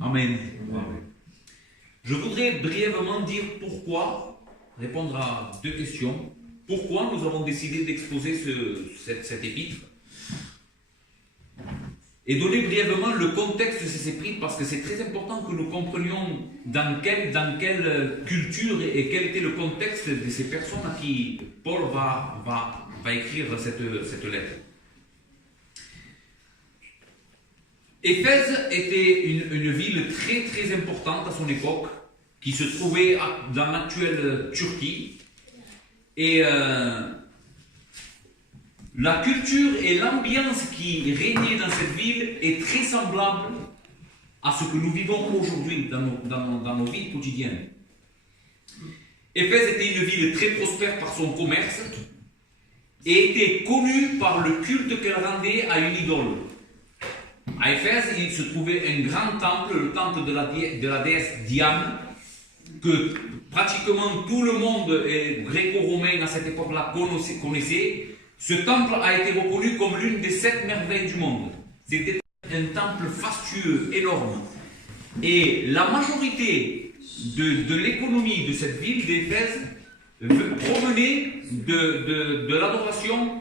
Amen. Je voudrais brièvement dire pourquoi, répondre à deux questions. Pourquoi nous avons décidé d'exposer cet épître et donner brièvement le contexte de ces épîtres, parce que c'est très important que nous comprenions dans quelle culture et quel était le contexte de ces personnes à qui Paul va écrire cette lettre. Éphèse était une ville très très importante à son époque, qui se trouvait dans l'actuelle Turquie, et la culture et l'ambiance qui régnait dans cette ville est très semblable à ce que nous vivons aujourd'hui dans nos vies quotidiennes. Éphèse était une ville très prospère par son commerce et était connue par le culte qu'elle rendait à une idole. À Éphèse, il se trouvait un grand temple, le temple de la déesse Diane, que pratiquement tout le monde gréco-romain à cette époque-là connaissait. Ce temple a été reconnu comme l'une des 7 merveilles du monde. C'était un temple fastueux, énorme. Et la majorité de l'économie de cette ville d'Éphèse provenait de l'adoration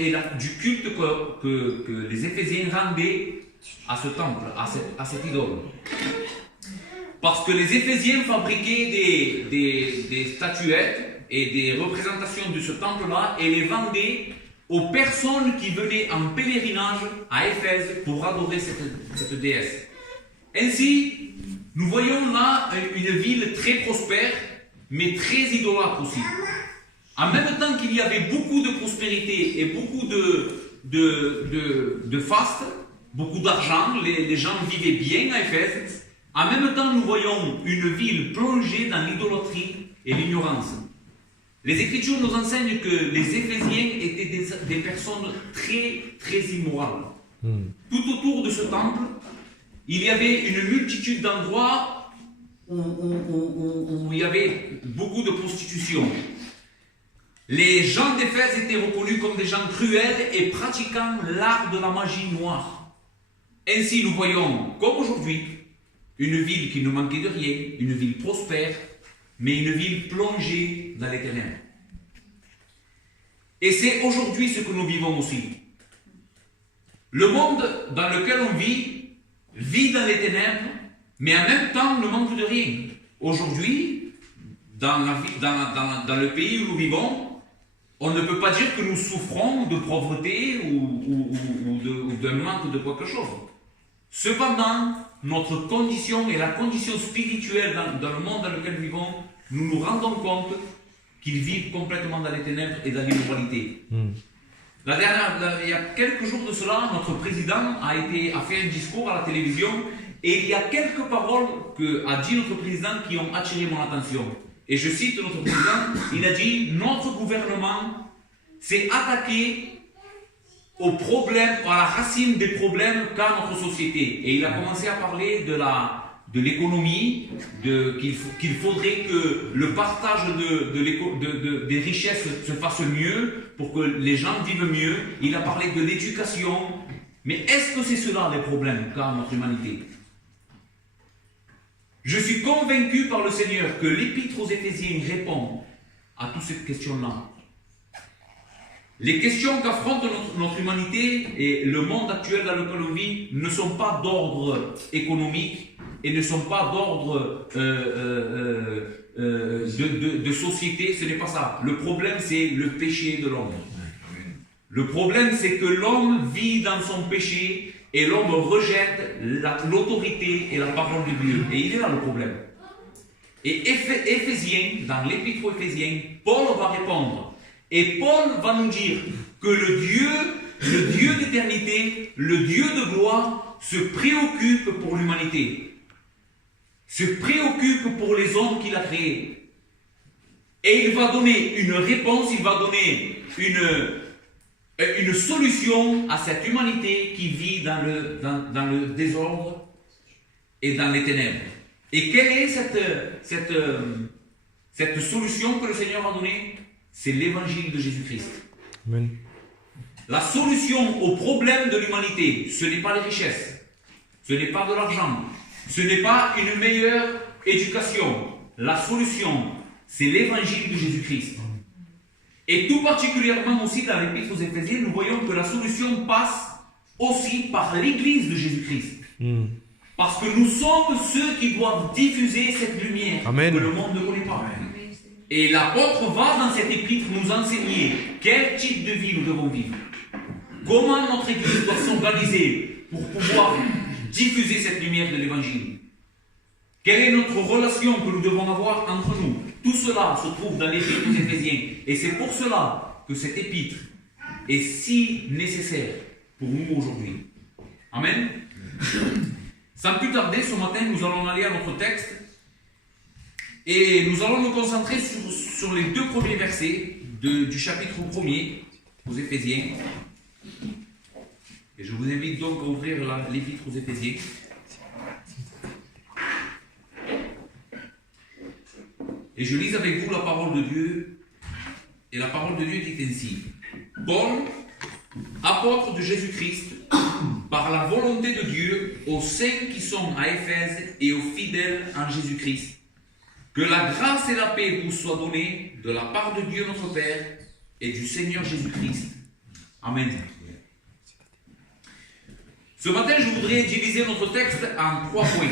et du culte que les Éphésiens rendaient à ce temple, à cette idole. Parce que les Éphésiens fabriquaient des statuettes et des représentations de ce temple-là et les vendaient aux personnes qui venaient en pèlerinage à Éphèse pour adorer cette déesse. Ainsi, nous voyons là une ville très prospère, mais très idolâtre aussi. En même temps qu'il y avait beaucoup de prospérité et beaucoup de faste, beaucoup d'argent, les gens vivaient bien à Éphèse, en même temps nous voyons une ville plongée dans l'idolâtrie et l'ignorance. Les Écritures nous enseignent que les Éphésiens étaient des personnes très, très immorales. Tout autour de ce temple, il y avait une multitude d'endroits où il y avait beaucoup de prostitution. Les gens d'Éphèse étaient reconnus comme des gens cruels et pratiquant l'art de la magie noire. Ainsi, nous voyons, comme aujourd'hui, une ville qui ne manquait de rien, une ville prospère, mais une ville plongée dans les ténèbres. Et c'est aujourd'hui ce que nous vivons aussi. Le monde dans lequel on vit dans les ténèbres, mais en même temps ne manque de rien. Aujourd'hui, dans le pays où nous vivons, on ne peut pas dire que nous souffrons de pauvreté ou d'un manque de quelque chose. Cependant, notre condition et la condition spirituelle dans le monde dans lequel nous vivons, nous nous rendons compte qu'ils vivent complètement dans les ténèbres et dans l'immoralité. Il y a quelques jours de cela, notre président a fait un discours à la télévision et il y a quelques paroles qu'a dit notre président qui ont attiré mon attention. Et je cite notre président, il a dit « Notre gouvernement s'est attaqué au problème, à la racine des problèmes qu'a notre société. » Et il a commencé à parler de l'économie, qu'il faudrait que le partage des richesses se fasse mieux pour que les gens vivent mieux. Il a parlé de l'éducation. Mais est-ce que c'est cela les problèmes qu'a notre humanité? Je suis convaincu par le Seigneur que l'Épître aux Éphésiens répond à toutes ces questions-là. Les questions qu'affronte notre humanité et le monde actuel dans lequel on vit ne sont pas d'ordre économique et ne sont pas d'ordre de société, ce n'est pas ça. Le problème, c'est le péché de l'homme. Le problème, c'est que l'homme vit dans son péché et l'homme rejette l'autorité et la parole de Dieu. Et il est là le problème. Et Éphésiens, dans l'Épître aux Éphésiens, Paul va répondre. Et Paul va nous dire que le Dieu d'éternité, le Dieu de gloire, se préoccupe pour l'humanité. Se préoccupe pour les hommes qu'il a créés. Et il va donner une réponse, il va donner une solution à cette humanité qui vit dans le désordre et dans les ténèbres. Et quelle est cette solution que le Seigneur a donnée? C'est l'évangile de Jésus-Christ. Amen. La solution au problème de l'humanité, ce n'est pas les richesses, ce n'est pas de l'argent, Ce n'est pas une meilleure éducation. La solution, c'est l'évangile de Jésus-Christ. Et tout particulièrement aussi dans l'Épître aux Éphésiens, nous voyons que la solution passe aussi par l'Église de Jésus-Christ. Parce que nous sommes ceux qui doivent diffuser cette lumière Amen. que le monde ne connaît pas. Et l'apôtre va dans cette épître nous enseigner quel type de vie nous devons vivre. Comment notre Église doit s'organiser pour pouvoir diffuser cette lumière de l'Évangile. Quelle est notre relation que nous devons avoir entre nous. Tout cela se trouve dans l'Épître aux Éphésiens. Et c'est pour cela que cette épître est si nécessaire pour nous aujourd'hui. Amen. Sans plus tarder, ce matin, nous allons aller à notre texte et nous allons nous concentrer sur les 2 premiers versets du chapitre 1er aux Éphésiens. Et je vous invite donc à ouvrir l'Épître aux Éphésiens. Et je lis avec vous la parole de Dieu. Et la parole de Dieu dit ainsi. Paul, apôtre de Jésus-Christ, par la volonté de Dieu, aux saints qui sont à Éphèse et aux fidèles en Jésus-Christ, que la grâce et la paix vous soient données de la part de Dieu notre Père et du Seigneur Jésus-Christ. Amen. Ce matin, je voudrais diviser notre texte en 3 points.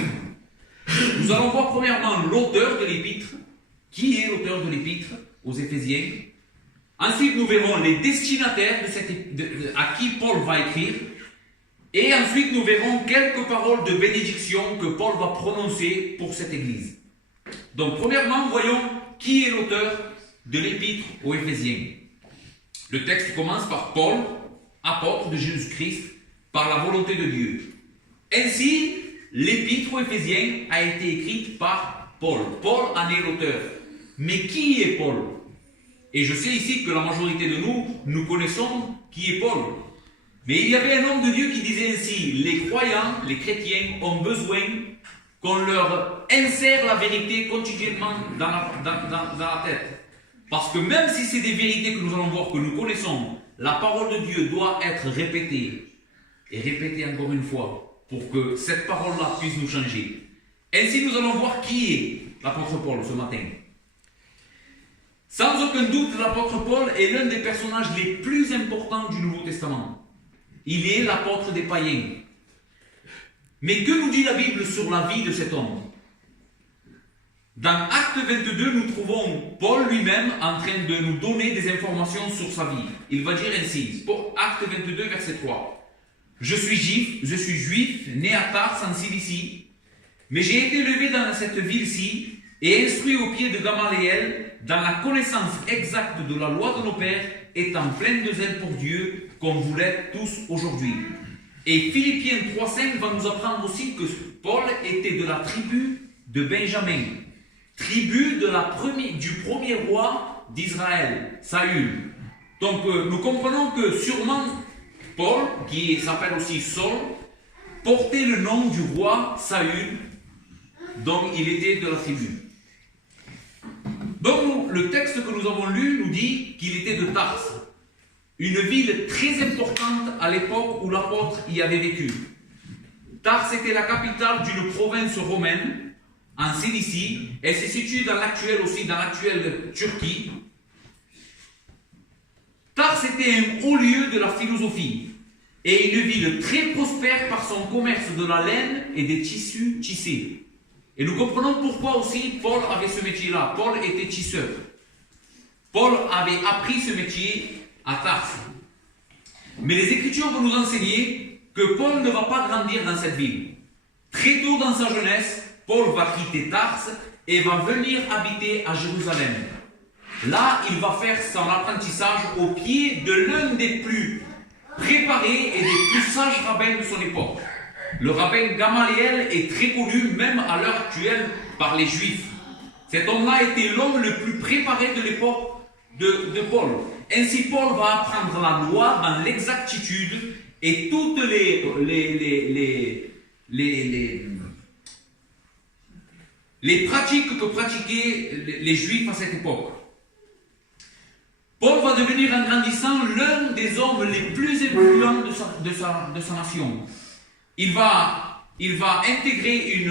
Nous allons voir premièrement l'auteur de l'épître. Qui est l'auteur de l'épître aux Éphésiens? Ensuite, nous verrons les destinataires à qui Paul va écrire. Et ensuite, nous verrons quelques paroles de bénédiction que Paul va prononcer pour cette église. Donc, premièrement, voyons qui est l'auteur de l'épître aux Éphésiens. Le texte commence par Paul, apôtre de Jésus-Christ, par la volonté de Dieu. Ainsi, l'épître aux Éphésiens a été écrite par Paul. Paul en est l'auteur. Mais qui est Paul? Et je sais ici que la majorité de nous connaissons qui est Paul. Mais il y avait un homme de Dieu qui disait ainsi, les croyants, les chrétiens ont besoin qu'on leur insère la vérité quotidiennement dans la tête. Parce que même si c'est des vérités que nous allons voir, que nous connaissons, la parole de Dieu doit être répétée, et répétée encore une fois, pour que cette parole-là puisse nous changer. Ainsi, nous allons voir qui est l'apôtre Paul ce matin. Sans aucun doute, l'apôtre Paul est l'un des personnages les plus importants du Nouveau Testament. Il est l'apôtre des païens. Mais que nous dit la Bible sur la vie de cet homme? Dans Acte 22, nous trouvons Paul lui-même en train de nous donner des informations sur sa vie. Il va dire ainsi, Acte 22, verset 3. Je suis juif, né à Tars en Cilicie, mais j'ai été élevé dans cette ville-ci et instruit au pied de Gamaliel dans la connaissance exacte de la loi de nos pères, étant plein de zèle pour Dieu, comme vous l'êtes tous aujourd'hui. Et Philippiens 3,5 va nous apprendre aussi que Paul était de la tribu de Benjamin, tribu du premier roi d'Israël, Saül. Donc nous comprenons que sûrement Paul, qui s'appelle aussi Saul, portait le nom du roi Saül, dont il était de la tribu. Donc le texte que nous avons lu nous dit qu'il était de Tars, une ville très importante à l'époque où l'apôtre y avait vécu. Tars était la capitale d'une province romaine en Cilicie. Elle se situe dans l'actuelle Turquie. Tars était un haut lieu de la philosophie et une ville très prospère par son commerce de la laine et des tissus tissés. Et nous comprenons pourquoi aussi Paul avait ce métier-là. Paul était tisseur. Paul avait appris ce métier à Tars. Mais les Écritures vont nous enseigner que Paul ne va pas grandir dans cette ville. Très tôt dans sa jeunesse, Paul va quitter Tars et va venir habiter à Jérusalem. Là, il va faire son apprentissage au pied de l'un des plus préparés et des plus sages rabbins de son époque. Le rabbin Gamaliel est très connu, même à l'heure actuelle, par les Juifs. Cet homme-là était l'homme le plus préparé de l'époque de Paul. Ainsi, Paul va apprendre la loi dans l'exactitude et toutes les pratiques que pratiquaient les Juifs à cette époque. Paul va devenir en grandissant l'un des hommes les plus influents de sa nation. Il va il va intégrer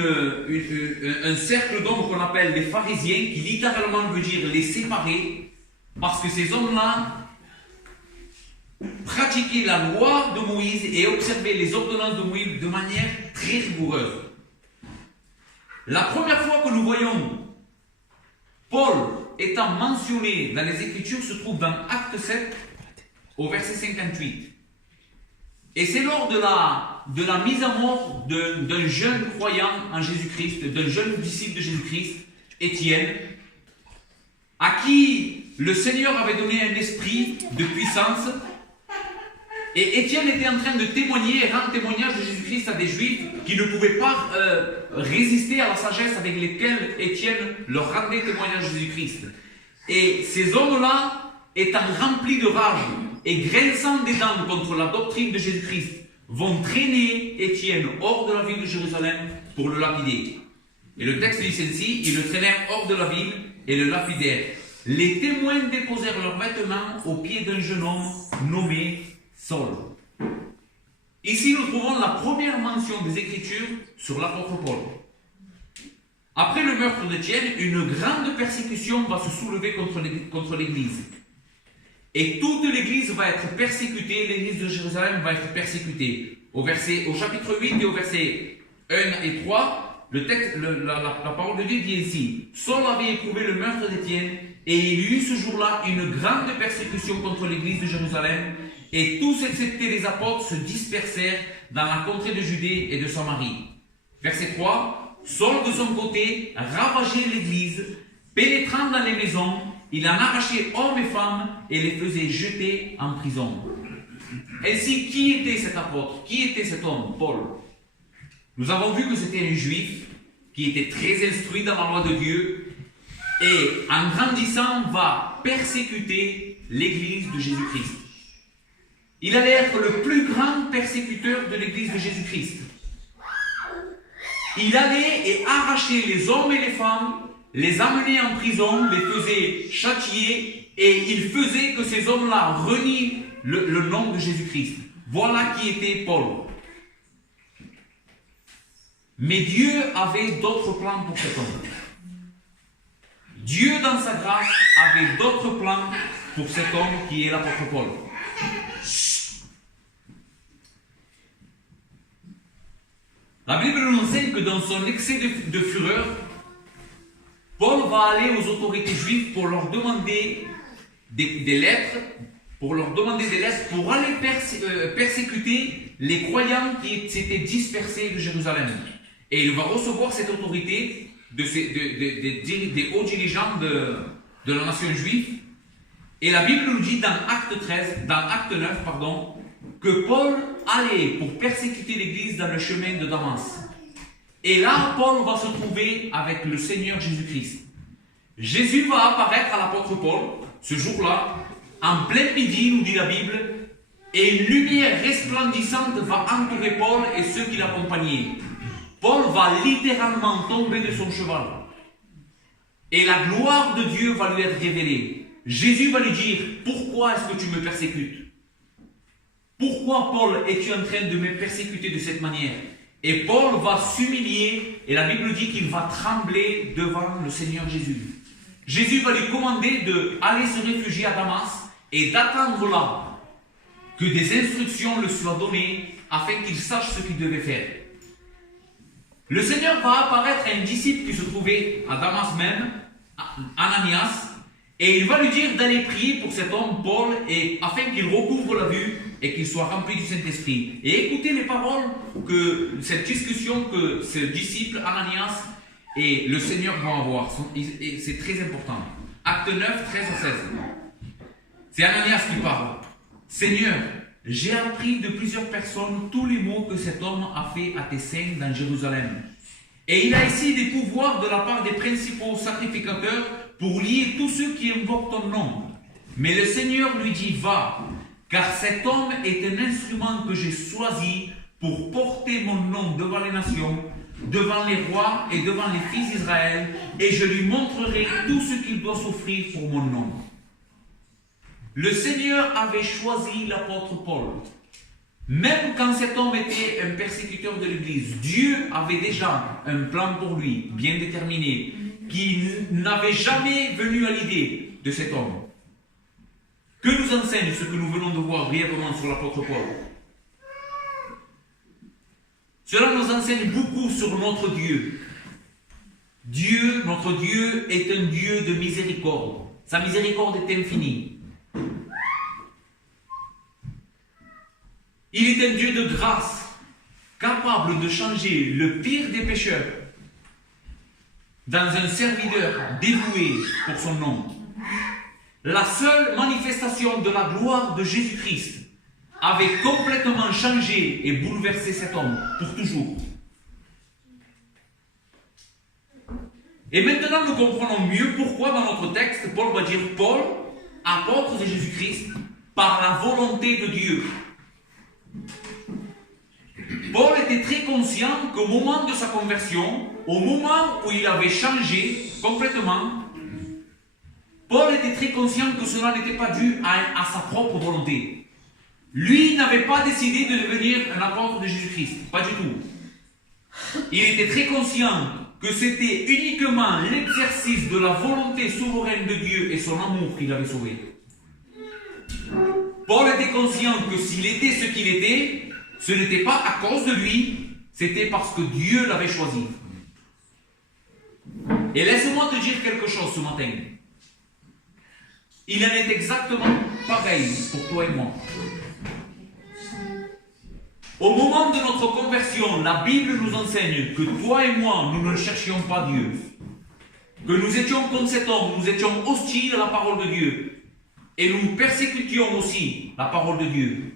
un cercle d'hommes qu'on appelle les pharisiens, qui littéralement veut dire les séparer, parce que ces hommes-là pratiquaient la loi de Moïse et observaient les ordonnances de Moïse de manière très rigoureuse. La première fois que nous voyons Paul étant mentionné dans les Écritures se trouve dans Acte 7, au verset 58. Et c'est lors de la mise à mort d'un jeune croyant en Jésus-Christ, d'un jeune disciple de Jésus-Christ, Étienne, à qui le Seigneur avait donné un esprit de puissance. Et Étienne était en train de témoigner et rendre témoignage de Jésus-Christ à des Juifs qui ne pouvaient pas résister à la sagesse avec laquelle Étienne leur rendait témoignage de Jésus-Christ. Et ces hommes-là, étant remplis de rage et grinçant des dents contre la doctrine de Jésus-Christ, vont traîner Étienne hors de la ville de Jérusalem pour le lapider. Et le texte dit ceci, ils le traînèrent hors de la ville et le lapidèrent. Les témoins déposèrent leurs vêtements aux pieds d'un jeune homme nommé Saul. Ici, nous trouvons la première mention des Écritures sur l'apôtre Paul. Après le meurtre d'Étienne, une grande persécution va se soulever contre l'Église. Et toute l'Église va être persécutée, l'Église de Jérusalem va être persécutée. Au chapitre 8 et au verset 1 et 3, la parole de Dieu dit ainsi: Saul avait éprouvé le meurtre d'Étienne, et il y eut ce jour-là une grande persécution contre l'Église de Jérusalem, et tous excepté les apôtres se dispersèrent dans la contrée de Judée et de Samarie. Verset 3, Saul de son côté ravageait l'Église, pénétrant dans les maisons, il en arrachait hommes et femmes et les faisait jeter en prison. Ainsi, qui était cet apôtre? Qui était cet homme, Paul? Nous avons vu que c'était un juif qui était très instruit dans la loi de Dieu et en grandissant va persécuter l'Église de Jésus-Christ. Il allait être le plus grand persécuteur de l'Église de Jésus-Christ. Il allait et arrachait les hommes et les femmes, les amenait en prison, les faisait châtier, et il faisait que ces hommes-là renient le nom de Jésus-Christ. Voilà qui était Paul. Mais Dieu avait d'autres plans pour cet homme. Dieu, dans sa grâce, avait d'autres plans pour cet homme qui est l'apôtre Paul. La Bible nous enseigne que dans son excès de fureur, Paul va aller aux autorités juives pour leur demander des lettres, pour aller persécuter les croyants qui s'étaient dispersés de Jérusalem. Et il va recevoir cette autorité des hauts dirigeants de la nation juive. Et la Bible nous dit dans Acte 9, que Paul allait pour persécuter l'Église dans le chemin de Damas. Et là, Paul va se trouver avec le Seigneur Jésus-Christ. Jésus va apparaître à l'apôtre Paul, ce jour-là, en plein midi, nous dit la Bible, et une lumière resplendissante va entourer Paul et ceux qui l'accompagnaient. Paul va littéralement tomber de son cheval. Et la gloire de Dieu va lui être révélée. Jésus va lui dire: pourquoi est-ce que tu me persécutes? Pourquoi, Paul, es-tu en train de me persécuter de cette manière? Et Paul va s'humilier, et la Bible dit qu'il va trembler devant le Seigneur Jésus. Jésus va lui commander d'aller se réfugier à Damas et d'attendre là que des instructions le soient données afin qu'il sache ce qu'il devait faire. Le Seigneur va apparaître à un disciple qui se trouvait à Damas même, Ananias, et il va lui dire d'aller prier pour cet homme, Paul, afin qu'il recouvre la vue et qu'il soit rempli du Saint-Esprit. Et écoutez les paroles cette discussion que ce disciple, Ananias, et le Seigneur vont avoir. C'est très important. Acte 9, 13 à 16. C'est Ananias qui parle. Seigneur, j'ai appris de plusieurs personnes tous les maux que cet homme a fait à tes saints dans Jérusalem. Et il a ici des pouvoirs de la part des principaux sacrificateurs pour lier tous ceux qui invoquent ton nom. Mais le Seigneur lui dit: va, car cet homme est un instrument que j'ai choisi pour porter mon nom devant les nations, devant les rois et devant les fils d'Israël, et je lui montrerai tout ce qu'il doit souffrir pour mon nom. Le Seigneur avait choisi l'apôtre Paul Même quand cet homme était un persécuteur de l'Église, Dieu avait déjà un plan pour lui, bien déterminé, qui n'avait jamais venu à l'idée de cet homme. Que nous enseigne ce que nous venons de voir brièvement sur l'apôtre Paul? Cela nous enseigne beaucoup sur notre Dieu. Dieu, notre Dieu, est un Dieu de miséricorde. Sa miséricorde est infinie. Il est un Dieu de grâce, capable de changer le pire des pécheurs dans un serviteur dévoué pour son nom. La seule manifestation de la gloire de Jésus-Christ avait complètement changé et bouleversé cet homme pour toujours. Et maintenant, nous comprenons mieux pourquoi dans notre texte, Paul va dire Paul, apôtre de Jésus-Christ, par la volonté de Dieu. Paul était très conscient qu'au moment de sa conversion, au moment où il avait changé complètement, Paul était très conscient que cela n'était pas dû à sa propre volonté. Lui n'avait pas décidé de devenir un apôtre de Jésus-Christ, pas du tout. Il était très conscient que c'était uniquement l'exercice de la volonté souveraine de Dieu et son amour qui l'avait sauvé. Paul était conscient que s'il était ce qu'il était, ce n'était pas à cause de lui, c'était parce que Dieu l'avait choisi. Et laisse-moi te dire quelque chose ce matin. Il en est exactement pareil pour toi et moi. Au moment de notre conversion, la Bible nous enseigne que toi et moi, nous ne cherchions pas Dieu. Que nous étions comme cet homme, nous étions hostiles à la parole de Dieu. Et nous persécutions aussi la parole de Dieu.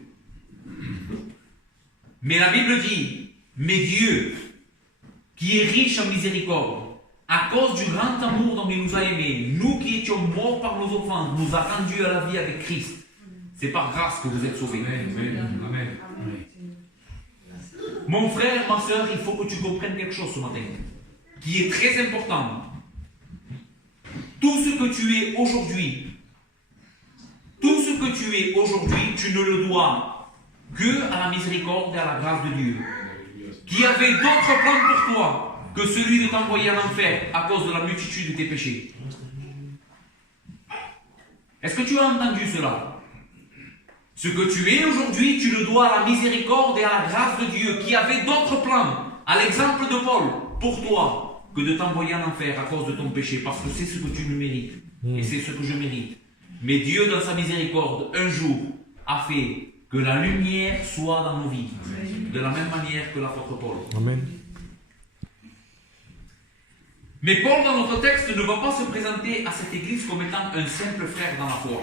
Mais la Bible dit, mais Dieu, qui est riche en miséricorde, à cause du grand amour dont il nous a aimés, nous qui étions morts par nos offenses, nous a rendus à la vie avec Christ. C'est par grâce que vous êtes sauvés. Amen. Amen. Mon frère, ma soeur, il faut que tu comprennes quelque chose ce matin, qui est très important. Tout ce que tu es aujourd'hui, tu ne le dois que à la miséricorde et à la grâce de Dieu, qui avait d'autres plans pour toi que celui de t'envoyer en enfer à cause de la multitude de tes péchés. Est-ce que tu as entendu cela? Ce que tu es aujourd'hui, tu le dois à la miséricorde et à la grâce de Dieu, qui avait d'autres plans, à l'exemple de Paul, pour toi, que de t'envoyer en enfer à cause de ton péché, parce que c'est ce que tu ne mérites, et c'est ce que je mérite. Mais Dieu, dans sa miséricorde, un jour, a fait que la lumière soit dans nos vies, de la même manière que l'apôtre Paul. Amen. Mais Paul, dans notre texte, ne va pas se présenter à cette église comme étant un simple frère dans la foi.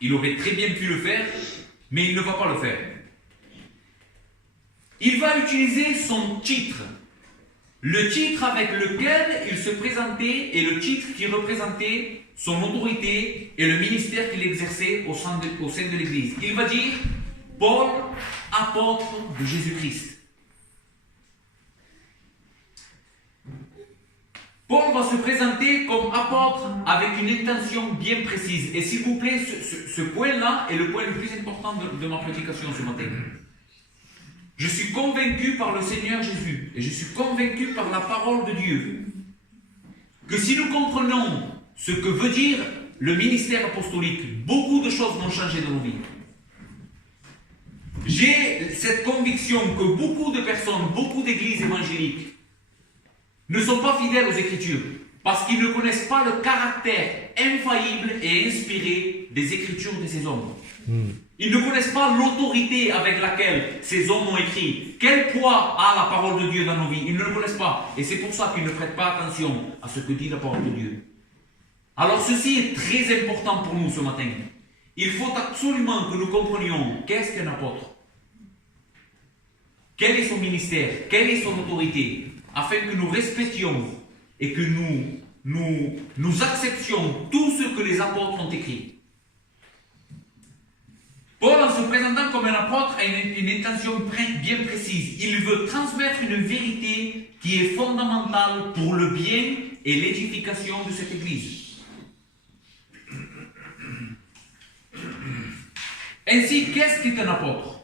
Il aurait très bien pu le faire, mais il ne va pas le faire. Il va utiliser son titre. Le titre avec lequel il se présentait et le titre qui représentait son autorité et le ministère qu'il exerçait au sein de l'église. Il va dire Paul, apôtre de Jésus-Christ. Paul va se présenter comme apôtre avec une intention bien précise. Et s'il vous plaît, ce point-là est le point le plus important de ma prédication ce matin. Je suis convaincu par le Seigneur Jésus et je suis convaincu par la parole de Dieu que si nous comprenons ce que veut dire le ministère apostolique, beaucoup de choses vont changer dans nos vies. J'ai cette conviction que beaucoup de personnes, beaucoup d'églises évangéliques ne sont pas fidèles aux Écritures parce qu'ils ne connaissent pas le caractère infaillible et inspiré des Écritures de ces hommes. Ils ne connaissent pas l'autorité avec laquelle ces hommes ont écrit. Quel poids a la parole de Dieu dans nos vies? Ils ne le connaissent pas. Et c'est pour ça qu'ils ne prêtent pas attention à ce que dit la parole de Dieu. Alors ceci est très important pour nous ce matin. Il faut absolument que nous comprenions qu'est-ce qu'un apôtre. Quel est son ministère? Quelle est son autorité? Afin que nous respections et que nous acceptions tout ce que les apôtres ont écrit. Paul, en se présentant comme un apôtre, a une intention bien précise. Il veut transmettre une vérité qui est fondamentale pour le bien et l'édification de cette église. Ainsi, qu'est-ce qu'est un apôtre?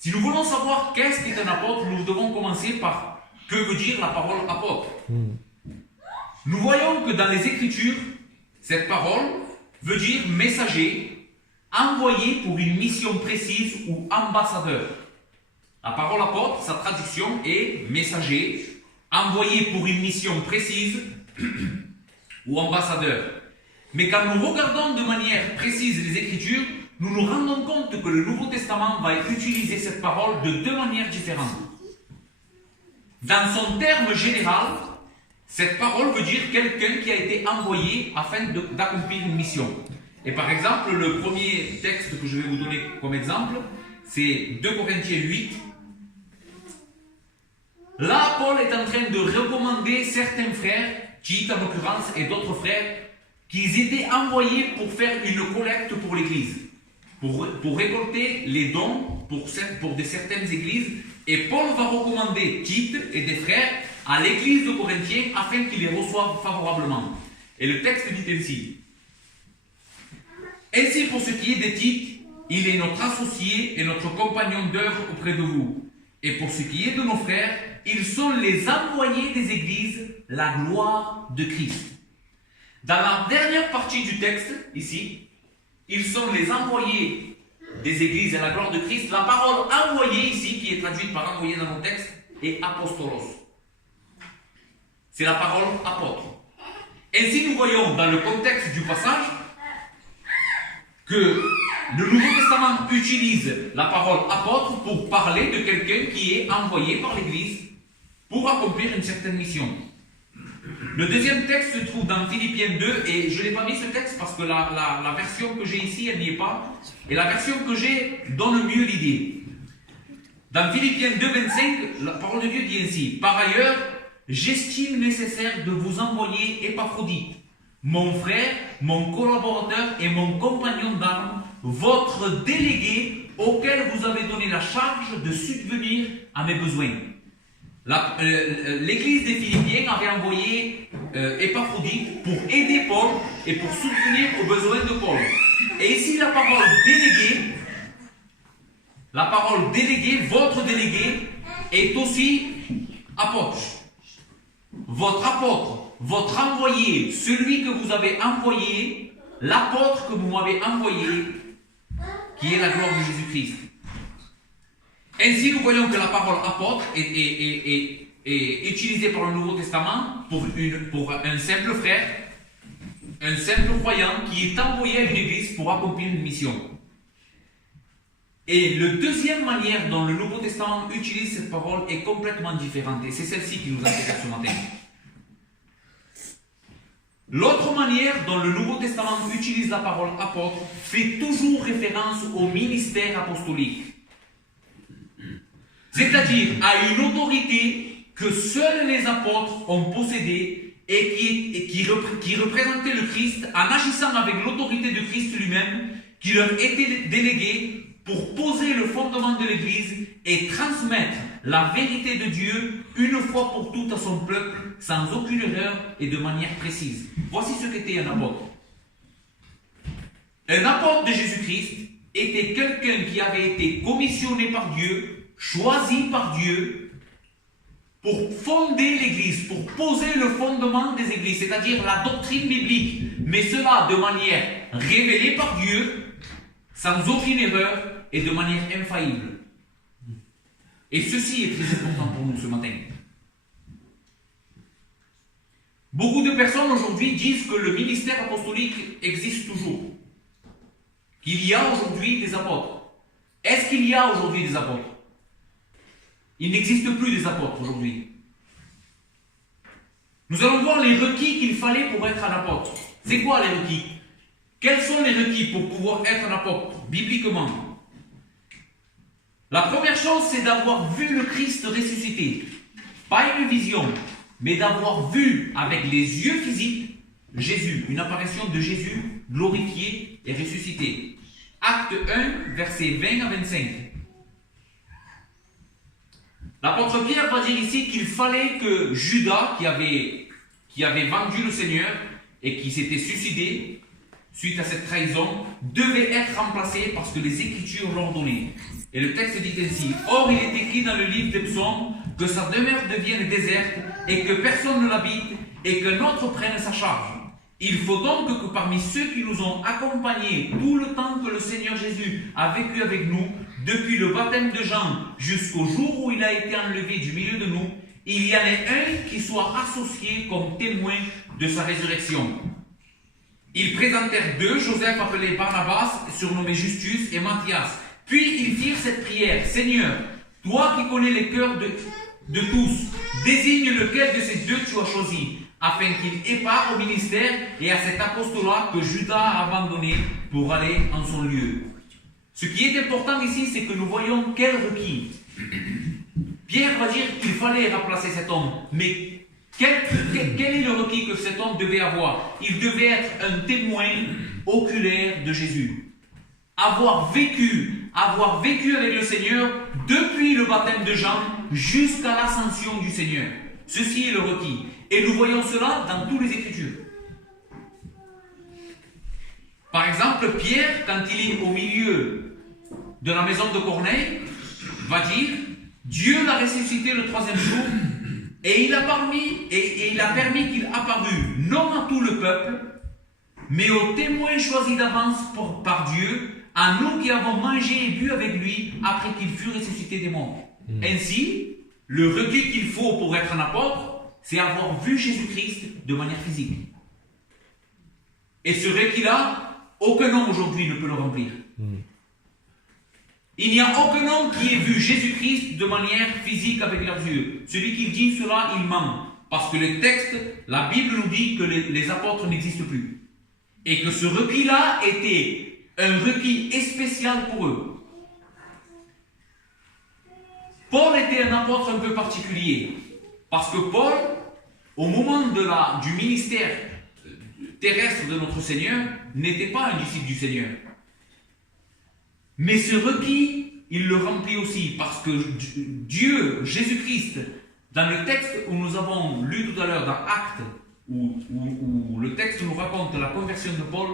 Si nous voulons savoir qu'est-ce qu'est un apôtre, nous devons commencer par que veut dire la parole apôtre. Nous voyons que dans les Écritures, cette parole veut dire messager, envoyé pour une mission précise ou ambassadeur. La parole apôtre, sa traduction est messager, envoyé pour une mission précise ou ambassadeur. Mais quand nous regardons de manière précise les Écritures, nous nous rendons compte que le Nouveau Testament va utiliser cette parole de deux manières différentes. Dans son terme général, cette parole veut dire quelqu'un qui a été envoyé afin d'accomplir une mission. Et par exemple, le premier texte que je vais vous donner comme exemple, c'est 2 Corinthiens 8. Là, Paul est en train de recommander certains frères, Tite en l'occurrence, et d'autres frères, qu'ils étaient envoyés pour faire une collecte pour l'Église, pour récolter les dons pour certaines églises. Et Paul va recommander Tite et des frères à l'Église de Corinthiens afin qu'ils les reçoivent favorablement. Et le texte dit ainsi. Ainsi, pour ce qui est de Tite, il est notre associé et notre compagnon d'œuvre auprès de vous. Et pour ce qui est de nos frères, ils sont les envoyés des églises, la gloire de Christ. Dans la dernière partie du texte, ici, ils sont les envoyés des églises à la gloire de Christ. La parole envoyée ici, qui est traduite par envoyé dans mon texte, est apostolos. C'est la parole apôtre. Ainsi, nous voyons dans le contexte du passage que le Nouveau Testament utilise la parole apôtre pour parler de quelqu'un qui est envoyé par l'Église pour accomplir une certaine mission. Le deuxième texte se trouve dans Philippiens 2, et je n'ai pas mis ce texte parce que la version que j'ai ici, elle n'y est pas, et la version que j'ai donne mieux l'idée. Dans Philippiens 2, 25, la parole de Dieu dit ainsi: Par ailleurs, j'estime nécessaire de vous envoyer Épaphrodite, mon frère, mon collaborateur et mon compagnon d'armes, votre délégué auquel vous avez donné la charge de subvenir à mes besoins. L'église des Philippiens avait envoyé Épaphrodite pour aider Paul et pour subvenir aux besoins de Paul. Et ici, la parole délégué, votre délégué, est aussi apôtre. Votre apôtre, votre envoyé, celui que vous avez envoyé, l'apôtre que vous m'avez envoyé, qui est la gloire de Jésus-Christ. Ainsi, nous voyons que la parole apôtre est utilisée par le Nouveau Testament pour un simple frère, un simple croyant qui est envoyé à une église pour accomplir une mission. Et la deuxième manière dont le Nouveau Testament utilise cette parole est complètement différente. Et c'est celle-ci qui nous intéresse ce matin. L'autre manière dont le Nouveau Testament utilise la parole apôtre fait toujours référence au ministère apostolique. C'est-à-dire à une autorité que seuls les apôtres ont possédée et qui représentait le Christ en agissant avec l'autorité de Christ lui-même, qui leur était déléguée pour poser le fondement de l'Église et transmettre la vérité de Dieu une fois pour toutes à son peuple, sans aucune erreur et de manière précise. Voici ce qu'était un apôtre. Un apôtre de Jésus-Christ était quelqu'un qui avait été commissionné par Dieu, choisi par Dieu, pour fonder l'Église, pour poser le fondement des Églises, c'est-à-dire la doctrine biblique, mais cela de manière révélée par Dieu, sans aucune erreur et de manière infaillible. Et ceci est très important pour nous ce matin. Beaucoup de personnes aujourd'hui disent que le ministère apostolique existe toujours, qu'il y a aujourd'hui des apôtres. Est-ce qu'il y a aujourd'hui des apôtres? Il n'existe plus des apôtres aujourd'hui. Nous allons voir les requis qu'il fallait pour être un apôtre. C'est quoi les requis? Quels sont les requis pour pouvoir être un apôtre, bibliquement? La première chose, c'est d'avoir vu le Christ ressuscité. Pas une vision, mais d'avoir vu avec les yeux physiques Jésus, une apparition de Jésus glorifié et ressuscité. Acte 1, versets 20 à 25. L'apôtre Pierre va dire ici qu'il fallait que Judas, qui avait vendu le Seigneur et qui s'était suicidé, suite à cette trahison, devait être remplacé parce que les Écritures l'ordonnaient. Et le texte dit ainsi: Or, il est écrit dans le livre des psaumes que sa demeure devienne déserte et que personne ne l'habite et qu'un autre prenne sa charge. Il faut donc que parmi ceux qui nous ont accompagnés tout le temps que le Seigneur Jésus a vécu avec nous, depuis le baptême de Jean jusqu'au jour où il a été enlevé du milieu de nous, il y en ait un qui soit associé comme témoin de sa résurrection. Ils présentèrent deux, Joseph appelé Barnabas, surnommé Justus, et Matthias. Puis ils firent cette prière: Seigneur, toi qui connais les cœurs de tous, désigne lequel de ces deux tu as choisi, afin qu'il épare au ministère et à cet apostolat que Judas a abandonné pour aller en son lieu. Ce qui est important ici, c'est que nous voyons quel requis. Pierre va dire qu'il fallait remplacer cet homme, mais quel est le requis que cet homme devait avoir? Il devait être un témoin oculaire de Jésus. Avoir vécu avec le Seigneur depuis le baptême de Jean jusqu'à l'ascension du Seigneur. Ceci est le requis. Et nous voyons cela dans toutes les Écritures. Par exemple, Pierre, quand il est au milieu de la maison de Corneille, va dire: Dieu l'a ressuscité le troisième jour, et il a permis qu'il apparût non à tout le peuple, mais aux témoins choisis d'avance par Dieu, à nous qui avons mangé et bu avec lui après qu'il fut ressuscité des morts. Ainsi, le requis qu'il faut pour être un apôtre, c'est avoir vu Jésus-Christ de manière physique. Et ce requis-là, aucun homme aujourd'hui ne peut le remplir. Il n'y a aucun homme qui ait vu Jésus-Christ de manière physique avec leurs yeux. Celui qui dit cela, il ment. Parce que le texte, la Bible nous dit que les apôtres n'existent plus. Et que ce requis-là était un requis spécial pour eux. Paul était un apôtre un peu particulier. Parce que Paul, au moment du ministère terrestre de notre Seigneur, n'était pas un disciple du Seigneur. Mais ce requis, il le remplit aussi, parce que Dieu, Jésus-Christ, dans le texte où nous avons lu tout à l'heure, dans Actes, où le texte nous raconte la conversion de Paul,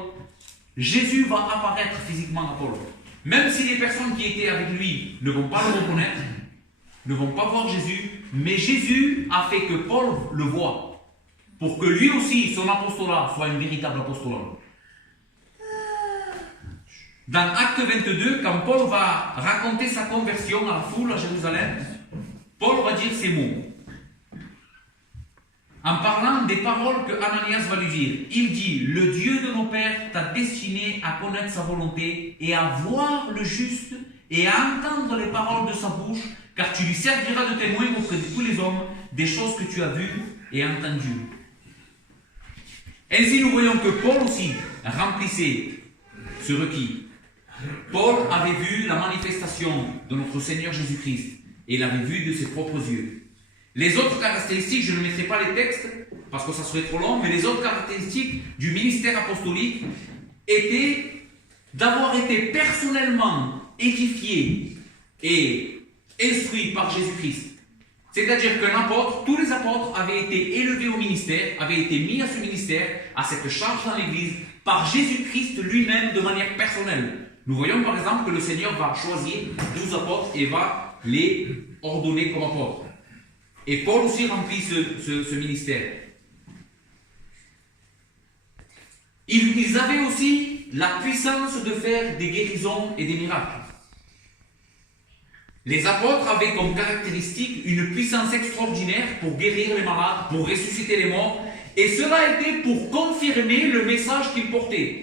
Jésus va apparaître physiquement à Paul. Même si les personnes qui étaient avec lui ne vont pas le reconnaître, ne vont pas voir Jésus, mais Jésus a fait que Paul le voie, pour que lui aussi, son apostolat, soit un véritable apostolat. Dans Acte 22, quand Paul va raconter sa conversion à la foule à Jérusalem, Paul va dire ces mots. En parlant des paroles que Ananias va lui dire, il dit: Le Dieu de nos pères t'a destiné à connaître sa volonté et à voir le juste et à entendre les paroles de sa bouche, car tu lui serviras de témoin auprès de tous les hommes des choses que tu as vues et entendues. Ainsi, nous voyons que Paul aussi remplissait ce requis. Paul avait vu la manifestation de notre Seigneur Jésus-Christ et l'avait vu de ses propres yeux. Les autres caractéristiques, je ne mettrai pas les textes parce que ça serait trop long, mais les autres caractéristiques du ministère apostolique étaient d'avoir été personnellement édifié et instruit par Jésus-Christ. C'est-à-dire qu'un apôtre, tous les apôtres avaient été élevés au ministère, avaient été mis à ce ministère, à cette charge dans l'Église, par Jésus-Christ lui-même de manière personnelle. Nous voyons par exemple que le Seigneur va choisir 12 apôtres et va les ordonner comme apôtres. Et Paul aussi remplit ce ministère. Ils avaient aussi la puissance de faire des guérisons et des miracles. Les apôtres avaient comme caractéristique une puissance extraordinaire pour guérir les malades, pour ressusciter les morts, et cela était pour confirmer le message qu'ils portaient.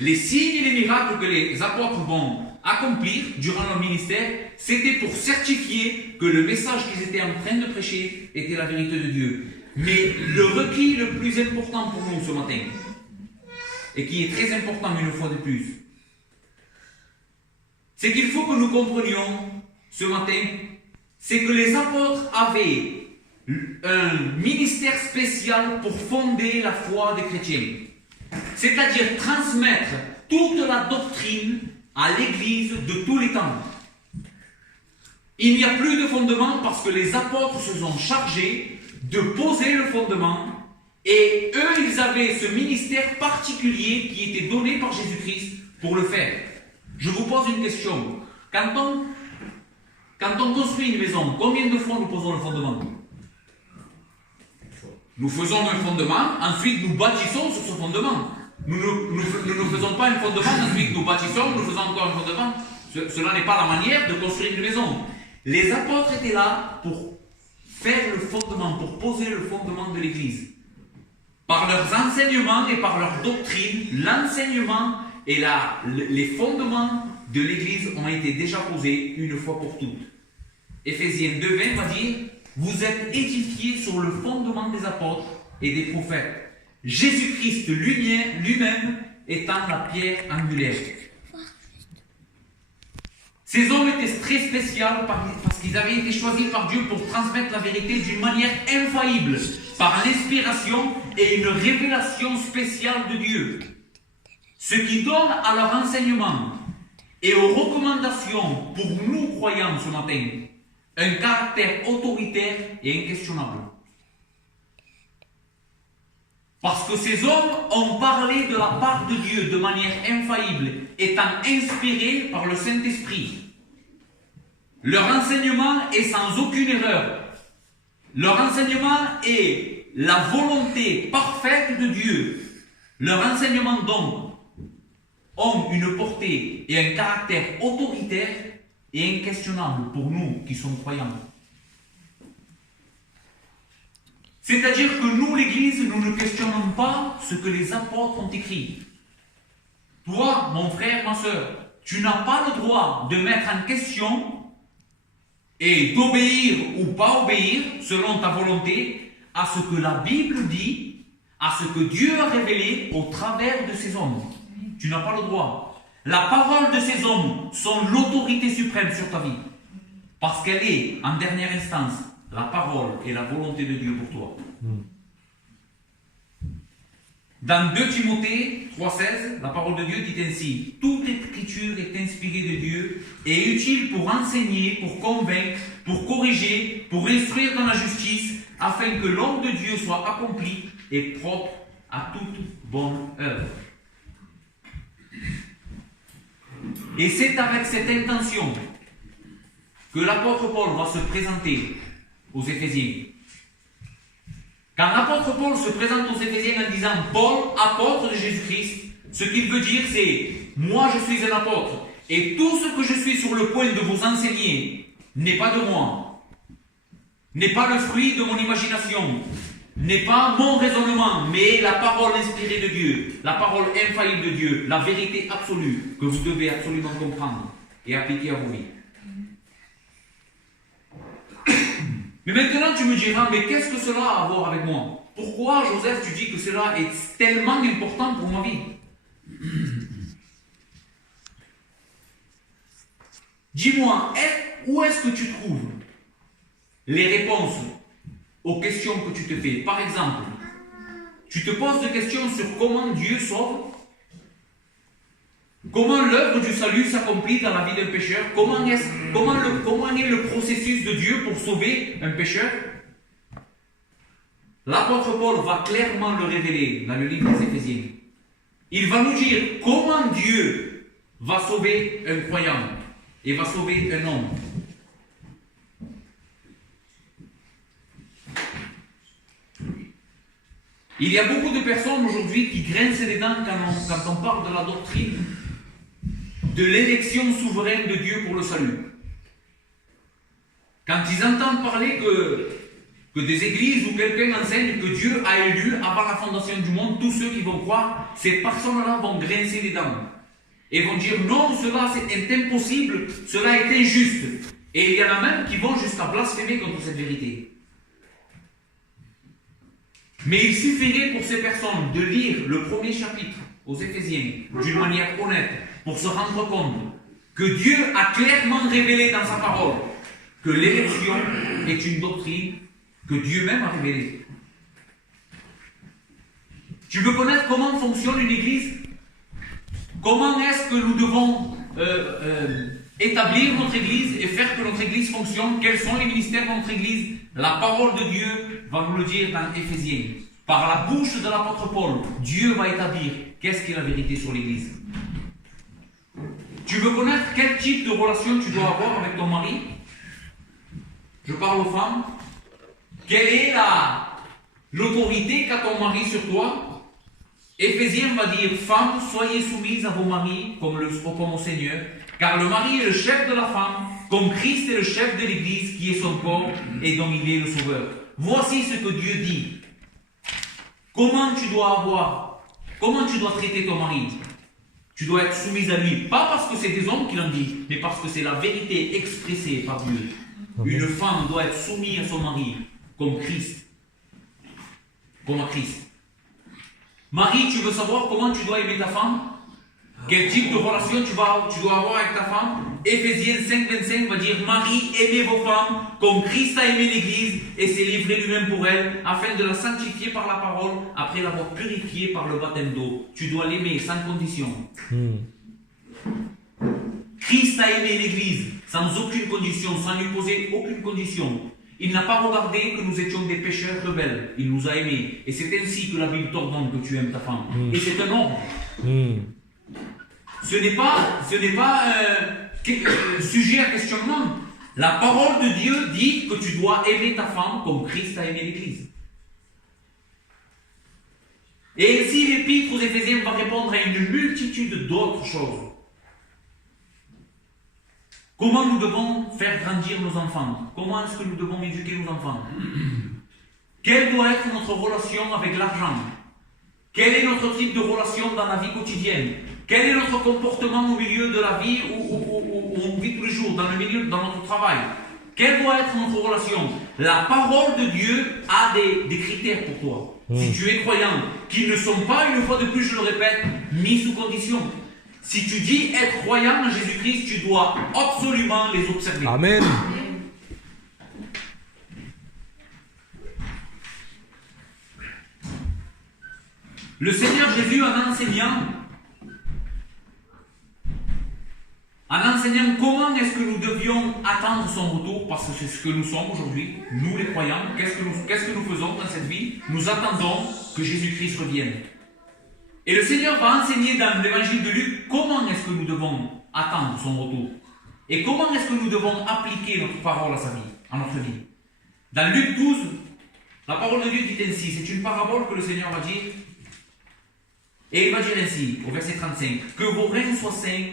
Les signes et les miracles que les apôtres vont accomplir durant leur ministère, c'était pour certifier que le message qu'ils étaient en train de prêcher était la vérité de Dieu. Mais le requis le plus important pour nous ce matin, et qui est très important une fois de plus, c'est qu'il faut que nous comprenions ce matin, c'est que les apôtres avaient un ministère spécial pour fonder la foi des chrétiens. C'est-à-dire transmettre toute la doctrine à l'Église de tous les temps. Il n'y a plus de fondement parce que les apôtres se sont chargés de poser le fondement Et eux, ils avaient ce ministère particulier qui était donné par Jésus-Christ pour le faire. Je vous pose une question. Quand on construit une maison, combien de fois nous posons le fondement? Nous faisons un fondement, ensuite nous bâtissons sur ce fondement. Nous ne faisons pas un fondement, ensuite nous bâtissons, nous faisons encore un fondement. Cela n'est pas la manière de construire une maison. Les apôtres étaient là pour faire le fondement, pour poser le fondement de l'Église. Par leurs enseignements et par leur doctrine, l'enseignement et les fondements de l'Église ont été déjà posés une fois pour toutes. Éphésiens 2,20 va dire « Vous êtes édifiés sur le fondement des apôtres et des prophètes, Jésus-Christ lui-même étant la pierre angulaire. » Ces hommes étaient très spéciaux parce qu'ils avaient été choisis par Dieu pour transmettre la vérité d'une manière infaillible, par l'inspiration et une révélation spéciale de Dieu. Ce qui donne à leur enseignement et aux recommandations pour nous croyants ce matin un caractère autoritaire et inquestionnable. Parce que ces hommes ont parlé de la part de Dieu de manière infaillible, étant inspirés par le Saint-Esprit. Leur enseignement est sans aucune erreur. Leur enseignement est la volonté parfaite de Dieu. Leur enseignement donc ont une portée et un caractère autoritaire et inquestionnable pour nous qui sommes croyants. C'est-à-dire que nous, l'Église, nous ne questionnons pas ce que les apôtres ont écrit. Toi, mon frère, ma soeur, tu n'as pas le droit de mettre en question et d'obéir ou pas obéir, selon ta volonté, à ce que la Bible dit, à ce que Dieu a révélé au travers de ces hommes. Tu n'as pas le droit. La parole de ces hommes sont l'autorité suprême sur ta vie. Parce qu'elle est, en dernière instance, la parole et la volonté de Dieu pour toi. Dans 2 Timothée 3,16, la parole de Dieu dit ainsi: toute écriture est inspirée de Dieu et utile pour enseigner, pour convaincre, pour corriger, pour instruire dans la justice, afin que l'homme de Dieu soit accompli et propre à toute bonne œuvre. Et c'est avec cette intention que l'apôtre Paul va se présenter aux Éphésiens. Quand l'apôtre Paul se présente aux Éphésiens en disant « Paul, apôtre de Jésus-Christ », ce qu'il veut dire c'est « Moi je suis un apôtre, et tout ce que je suis sur le point de vous enseigner n'est pas de moi, n'est pas le fruit de mon imagination, n'est pas mon raisonnement, mais la parole inspirée de Dieu, la parole infaillible de Dieu, la vérité absolue que vous devez absolument comprendre et appliquer à vos vies. » Mais maintenant tu me diras, mais qu'est-ce que cela a à voir avec moi? Pourquoi, Joseph, tu dis que cela est tellement important pour ma vie? Dis-moi, où est-ce que tu trouves les réponses aux questions que tu te fais? Par exemple, tu te poses des questions sur comment Dieu sauve, comment l'œuvre du salut s'accomplit dans la vie d'un pécheur, comment est le processus de Dieu pour sauver un pécheur. L'apôtre Paul va clairement le révéler dans le livre des Éphésiens. Il va nous dire comment Dieu va sauver un croyant et va sauver un homme. Il y a beaucoup de personnes aujourd'hui qui grincent les dents quand on parle de la doctrine de l'élection souveraine de Dieu pour le salut. Quand ils entendent parler que des églises ou quelqu'un enseigne que Dieu a élu avant la fondation du monde tous ceux qui vont croire, ces personnes-là vont grincer les dents et vont dire non, cela est impossible, cela est injuste. Et il y en a même qui vont jusqu'à blasphémer contre cette vérité. Mais il suffirait pour ces personnes de lire le premier chapitre aux Éphésiens d'une manière honnête pour se rendre compte que Dieu a clairement révélé dans sa parole que l'élection est une doctrine que Dieu même a révélée. Tu veux connaître comment fonctionne une église? Comment est-ce que nous devons établir notre église et faire que notre église fonctionne? Quels sont les ministères de notre église? La parole de Dieu va nous le dire dans Éphésiens. par la bouche de l'apôtre Paul, Dieu va établir qu'est-ce qu'est la vérité sur l'Église. Tu veux connaître quel type de relation tu dois avoir avec ton mari? Je parle aux femmes. Quelle est l'autorité qu'a ton mari sur toi? Éphésiens va dire, femmes, soyez soumises à vos maris comme au Seigneur, car le mari est le chef de la femme, comme Christ est le chef de l'Église, qui est son corps et dont il est le sauveur. Voici ce que Dieu dit. Comment tu dois traiter ton mari? Tu dois être soumise à lui, pas parce que c'est des hommes qui l'ont dit, mais parce que c'est la vérité expressée par Dieu. Une femme doit être soumise à son mari, comme Christ. Comme à Christ. Marie, tu veux savoir comment tu dois aimer ta femme? Quel type de relation tu dois avoir avec ta femme? Éphésiens 5,25 va dire, Marie, aimez vos femmes comme Christ a aimé l'Église et s'est livré lui-même pour elle, afin de la sanctifier par la parole, après l'avoir purifiée par le baptême d'eau. Tu dois l'aimer sans condition. Christ a aimé l'Église sans aucune condition, sans lui poser aucune condition. Il n'a pas regardé que nous étions des pécheurs rebelles. Il nous a aimés. Et c'est ainsi que la Bible t'ordonne que tu aimes ta femme. Et c'est un ordre. Ce n'est pas sujet à questionnement. La parole de Dieu dit que tu dois aimer ta femme comme Christ a aimé l'Église. Et ainsi l'Épître aux Éphésiens va répondre à une multitude d'autres choses. Comment nous devons faire grandir nos enfants? Comment est-ce que nous devons éduquer nos enfants? Quelle doit être notre relation avec l'argent? Quel est notre type de relation dans la vie quotidienne? Quel est notre comportement au milieu de la vie où on vit tous les jours, dans notre travail? Quelle doit être notre relation? La parole de Dieu a des critères pour toi. Si tu es croyant, qui ne sont pas, une fois de plus je le répète, mis sous condition. Si tu dis être croyant en Jésus-Christ, tu dois absolument les observer. Amen. Le Seigneur Jésus, en enseignant comment est-ce que nous devions attendre son retour, parce que c'est ce que nous sommes aujourd'hui, nous les croyants, qu'est-ce que nous faisons dans cette vie? Nous attendons que Jésus-Christ revienne. Et le Seigneur va enseigner dans l'évangile de Luc comment est-ce que nous devons attendre son retour. Et comment est-ce que nous devons appliquer notre parole à notre vie. Dans Luc 12, la parole de Dieu dit ainsi, c'est une parabole que le Seigneur va dire. Et il va dire ainsi, au verset 35, que vos reins soient saints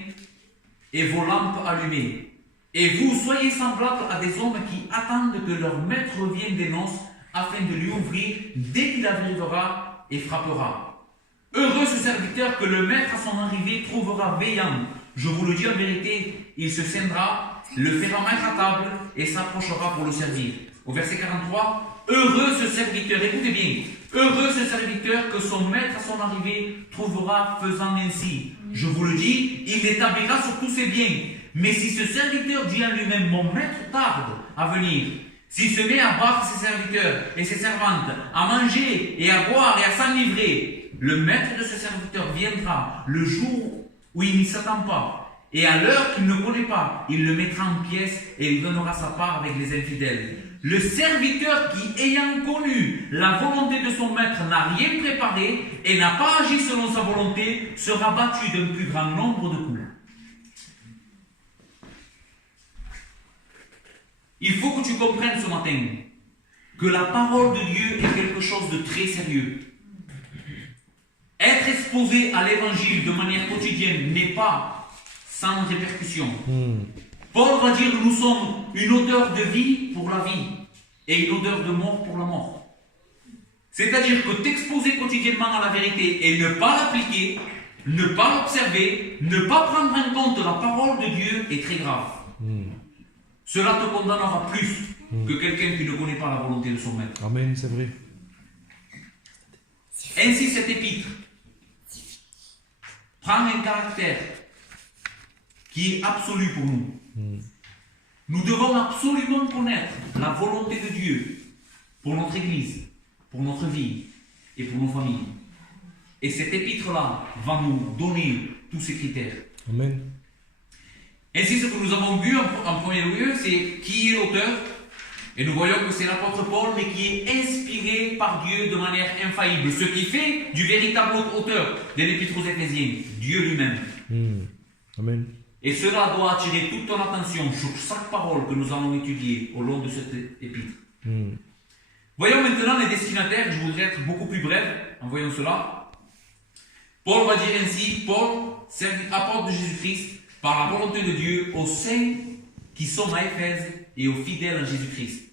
et vos lampes allumées. Et vous soyez semblables à des hommes qui attendent que leur maître revienne des noces afin de lui ouvrir dès qu'il arrivera et frappera. Heureux ce serviteur que le maître à son arrivée trouvera veillant. Je vous le dis en vérité, il se scindra, le fera mettre à table et s'approchera pour le servir. Au verset 43, heureux ce serviteur, écoutez bien, heureux ce serviteur que son maître à son arrivée trouvera faisant ainsi. Je vous le dis, il l'établira sur tous ses biens. Mais si ce serviteur dit en lui-même, mon maître tarde à venir, s'il se met à battre ses serviteurs et ses servantes, à manger et à boire et à s'enivrer, le maître de ce serviteur viendra le jour où il n'y s'attend pas, et à l'heure qu'il ne connaît pas, il le mettra en pièces et il donnera sa part avec les infidèles. Le serviteur qui, ayant connu la volonté de son maître, n'a rien préparé et n'a pas agi selon sa volonté, sera battu d'un plus grand nombre de coups. Il faut que tu comprennes ce matin que la parole de Dieu est quelque chose de très sérieux. Être exposé à l'évangile de manière quotidienne n'est pas sans répercussion. Paul va dire que nous sommes une odeur de vie pour la vie et une odeur de mort pour la mort. C'est-à-dire que t'exposer quotidiennement à la vérité et ne pas l'appliquer, ne pas l'observer, ne pas prendre en compte la parole de Dieu est très grave. Cela te condamnera plus que quelqu'un qui ne connaît pas la volonté de son maître. Amen, c'est vrai. Ainsi, cet épître prend un caractère qui est absolu pour nous. Nous devons absolument connaître la volonté de Dieu pour notre Église, pour notre vie et pour nos familles. Et cet épître-là va nous donner tous ces critères. Amen. Ainsi, ce que nous avons vu en premier lieu, c'est qui est l'auteur. Et nous voyons que c'est l'apôtre Paul, mais qui est inspiré par Dieu de manière infaillible. Ce qui fait du véritable auteur de l'Épître aux Éphésiens, Dieu lui-même. Amen. Et cela doit attirer toute ton attention sur chaque parole que nous allons étudier au long de cette épître. Voyons maintenant les destinataires. Je voudrais être beaucoup plus bref en voyant cela. Paul va dire ainsi: Paul, apôtre de Jésus-Christ, par la volonté de Dieu, aux saints qui sont à Éphèse et aux fidèles en Jésus-Christ.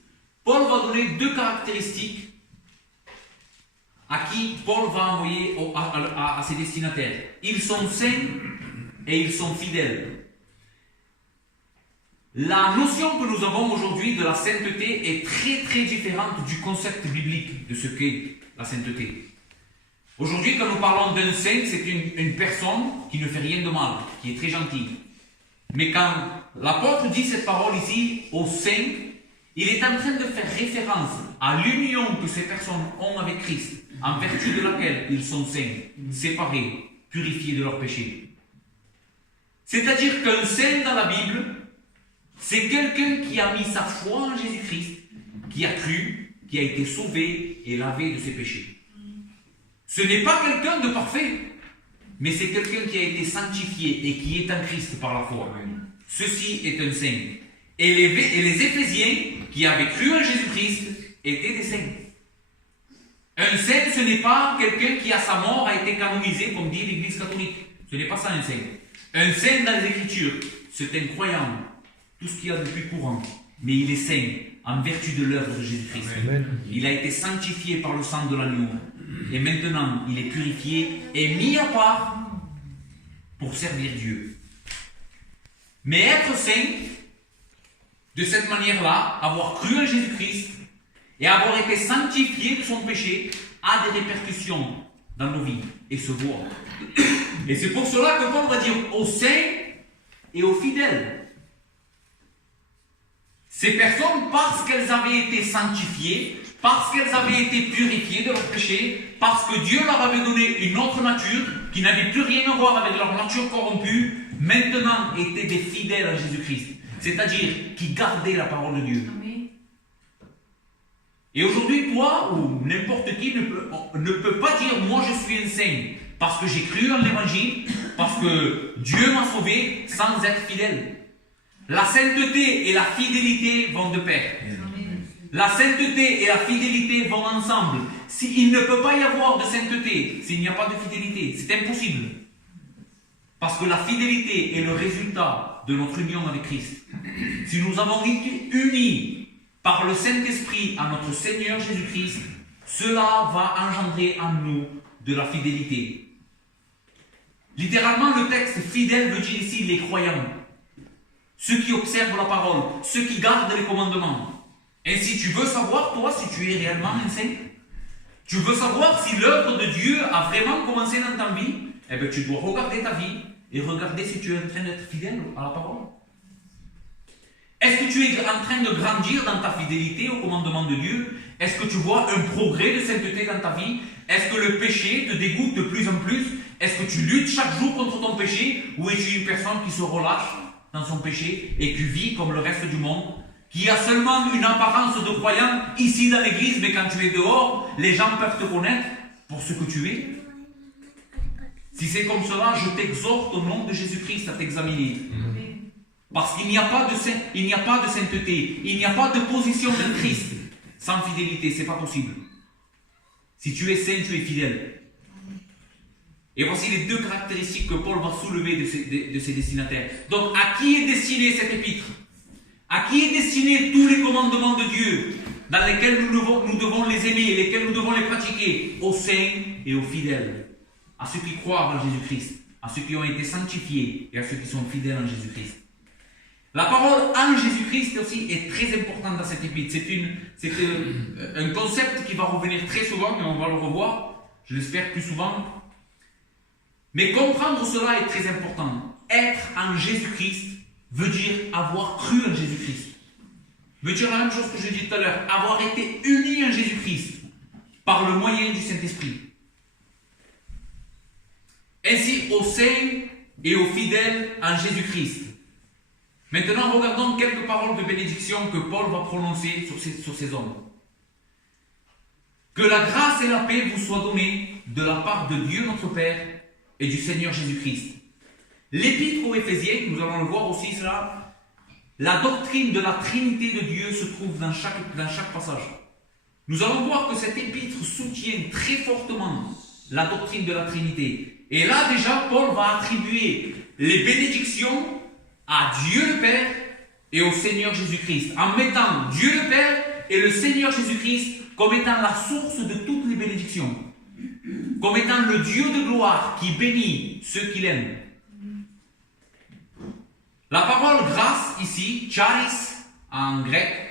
Paul va donner deux caractéristiques à qui Paul va envoyer à ses destinataires. Ils sont saints et ils sont fidèles. La notion que nous avons aujourd'hui de la sainteté est très très différente du concept biblique de ce qu'est la sainteté. Aujourd'hui, quand nous parlons d'un saint, c'est une personne qui ne fait rien de mal, qui est très gentille. Mais quand l'apôtre dit cette parole ici aux saints, il est en train de faire référence à l'union que ces personnes ont avec Christ, en vertu de laquelle ils sont saints, séparés, purifiés de leurs péchés. C'est-à-dire qu'un saint dans la Bible, c'est quelqu'un qui a mis sa foi en Jésus-Christ, qui a cru, qui a été sauvé et lavé de ses péchés. Ce n'est pas quelqu'un de parfait, mais c'est quelqu'un qui a été sanctifié et qui est en Christ par la foi. Ceci est un saint. Et les Éphésiens, qui avaient cru en Jésus-Christ, étaient des saints. Un saint, ce n'est pas quelqu'un qui à sa mort a été canonisé, comme dit l'Église catholique. Ce n'est pas ça un saint. Un saint dans les Écritures, c'est un croyant, tout ce qu'il y a de plus courant, mais il est saint en vertu de l'œuvre de Jésus-Christ. Il a été sanctifié par le sang de l'agneau, et maintenant il est purifié et mis à part pour servir Dieu. Mais être saint, de cette manière-là, avoir cru en Jésus-Christ et avoir été sanctifié de son péché, a des répercussions dans nos vies et se voit. Et c'est pour cela que Paul va dire aux saints et aux fidèles. Ces personnes, parce qu'elles avaient été sanctifiées, parce qu'elles avaient été purifiées de leurs péchés, parce que Dieu leur avait donné une autre nature qui n'avait plus rien à voir avec leur nature corrompue, maintenant étaient des fidèles à Jésus-Christ. C'est-à-dire qui gardaient la parole de Dieu. Amen. Et aujourd'hui, toi ou n'importe qui ne peut pas dire « moi je suis un saint » parce que j'ai cru en l'évangile, parce que Dieu m'a sauvé sans être fidèle. La sainteté et la fidélité vont de pair. Amen. La sainteté et la fidélité vont ensemble. Il ne peut pas y avoir de sainteté s'il n'y a pas de fidélité. C'est impossible. Parce que la fidélité est le résultat de notre union avec Christ. Si nous avons été unis par le Saint-Esprit à notre Seigneur Jésus-Christ, cela va engendrer en nous de la fidélité. Littéralement, le texte fidèle veut dire ici les croyants, ceux qui observent la parole, ceux qui gardent les commandements. Ainsi, tu veux savoir, toi, si tu es réellement un saint? Tu veux savoir si l'œuvre de Dieu a vraiment commencé dans ta vie? Eh bien, tu dois regarder ta vie et regarder si tu es en train d'être fidèle à la parole. Est-ce que tu es en train de grandir dans ta fidélité au commandement de Dieu? Est-ce que tu vois un progrès de sainteté dans ta vie? Est-ce que le péché te dégoûte de plus en plus? Est-ce que tu luttes chaque jour contre ton péché? Ou es-tu une personne qui se relâche dans son péché et qui vit comme le reste du monde, qui a seulement une apparence de croyant ici dans l'église, mais quand tu es dehors, les gens peuvent te connaître pour ce que tu es? Si c'est comme cela, je t'exhorte au nom de Jésus-Christ à t'examiner. Parce qu'il n'y a pas de sainteté, il n'y a pas de position de Christ sans fidélité, c'est pas possible. Si tu es saint, tu es fidèle. Et voici les deux caractéristiques que Paul va soulever de ses destinataires. Donc, à qui est destiné cette épître? À qui est destiné tous les commandements de Dieu dans lesquels nous devons les aimer, lesquels nous devons les pratiquer? Aux saints et aux fidèles. À ceux qui croient en Jésus-Christ, à ceux qui ont été sanctifiés et à ceux qui sont fidèles en Jésus-Christ. La parole en Jésus-Christ aussi est très importante dans cette épître. C'est un concept qui va revenir très souvent, mais on va le revoir, je l'espère plus souvent. Mais comprendre cela est très important. Être en Jésus-Christ veut dire avoir cru en Jésus-Christ. Veut dire la même chose que je dis tout à l'heure, avoir été uni en Jésus-Christ par le moyen du Saint-Esprit. Ainsi, aux saints et aux fidèles en Jésus-Christ. Maintenant, regardons quelques paroles de bénédiction que Paul va prononcer sur ces hommes. Que la grâce et la paix vous soient données de la part de Dieu notre Père et du Seigneur Jésus-Christ. L'épître aux Éphésiens, nous allons le voir aussi cela, la doctrine de la Trinité de Dieu se trouve dans chaque passage. Nous allons voir que cet épître soutient très fortement la doctrine de la Trinité. Et là déjà, Paul va attribuer les bénédictions à Dieu le Père et au Seigneur Jésus-Christ, en mettant Dieu le Père et le Seigneur Jésus-Christ comme étant la source de toutes les bénédictions, comme étant le Dieu de gloire qui bénit ceux qu'il aime. La parole grâce ici, charis en grec,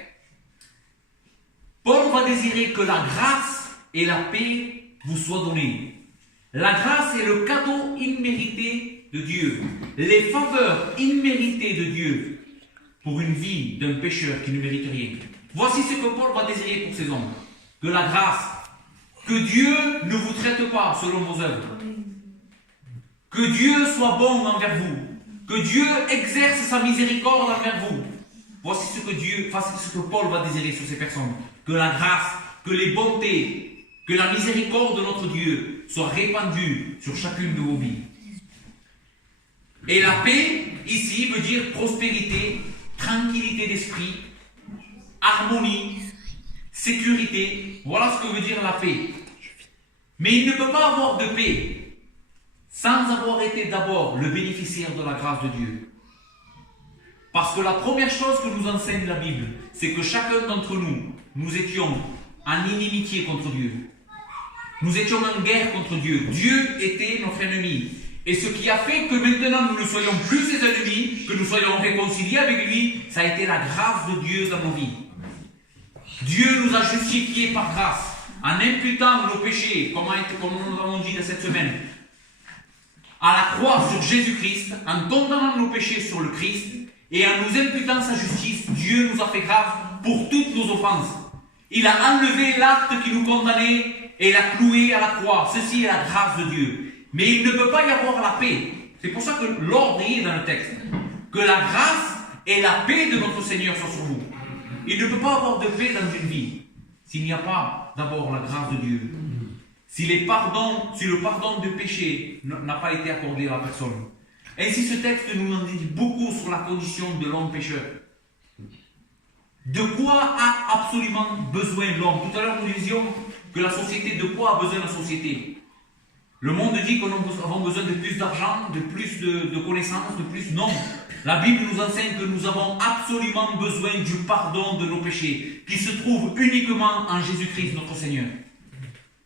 Paul va désirer que la grâce et la paix vous soient données. La grâce est le cadeau immérité de Dieu, les faveurs imméritées de Dieu pour une vie d'un pécheur qui ne mérite rien. Voici ce que Paul va désirer pour ces hommes. Que la grâce, que Dieu ne vous traite pas selon vos œuvres, que Dieu soit bon envers vous, que Dieu exerce sa miséricorde envers vous. Voici ce que Paul va désirer sur ces personnes. Que la grâce, que les bontés, que la miséricorde de notre Dieu soient répandues sur chacune de vos vies. Et la paix, ici, veut dire prospérité, tranquillité d'esprit, harmonie, sécurité. Voilà ce que veut dire la paix. Mais il ne peut pas avoir de paix sans avoir été d'abord le bénéficiaire de la grâce de Dieu. Parce que la première chose que nous enseigne la Bible, c'est que chacun d'entre nous, nous étions en inimitié contre Dieu. Nous étions en guerre contre Dieu. Dieu était notre ennemi. Et ce qui a fait que maintenant nous ne soyons plus ses ennemis, que nous soyons réconciliés avec lui, ça a été la grâce de Dieu dans nos vies. Dieu nous a justifiés par grâce, en imputant nos péchés, comme nous l'avons dit cette semaine, à la croix sur Jésus-Christ, en condamnant nos péchés sur le Christ, et en nous imputant sa justice. Dieu nous a fait grâce pour toutes nos offenses. Il a enlevé l'acte qui nous condamnait et l'a cloué à la croix. Ceci est la grâce de Dieu. Mais il ne peut pas y avoir la paix. C'est pour ça que l'ordre est dans le texte. Que la grâce et la paix de notre Seigneur soient sur vous. Il ne peut pas avoir de paix dans une vie s'il n'y a pas d'abord la grâce de Dieu. Si le pardon de péché n'a pas été accordé à la personne. Ainsi, ce texte nous en dit beaucoup sur la condition de l'homme pécheur. De quoi a absolument besoin l'homme? Tout à l'heure, nous disions que la société, de quoi a besoin la société? Le monde dit que nous avons besoin de plus d'argent, de plus de connaissances, de plus. Non. La Bible nous enseigne que nous avons absolument besoin du pardon de nos péchés, qui se trouve uniquement en Jésus-Christ, notre Seigneur.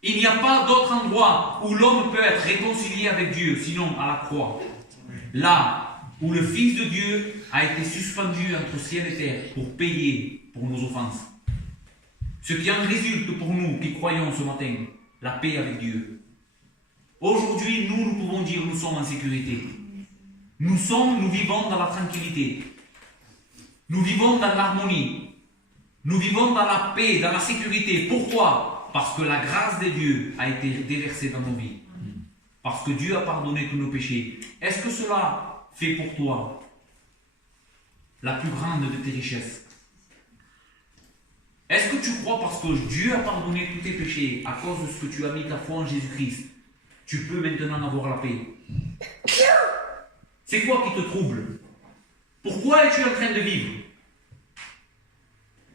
Il n'y a pas d'autre endroit où l'homme peut être réconcilié avec Dieu, sinon à la croix. Là où le Fils de Dieu a été suspendu entre ciel et terre pour payer pour nos offenses. Ce qui en résulte pour nous qui croyons ce matin, la paix avec Dieu. Aujourd'hui, nous pouvons dire nous sommes en sécurité. Nous vivons dans la tranquillité. Nous vivons dans l'harmonie. Nous vivons dans la paix, dans la sécurité. Pourquoi? Parce que la grâce de Dieu a été déversée dans nos vies. Parce que Dieu a pardonné tous nos péchés. Est-ce que cela fait pour toi la plus grande de tes richesses? Est-ce que tu crois parce que Dieu a pardonné tous tes péchés à cause de ce que tu as mis ta foi en Jésus-Christ, tu peux maintenant avoir la paix? C'est quoi qui te trouble? Pourquoi es-tu en train de vivre?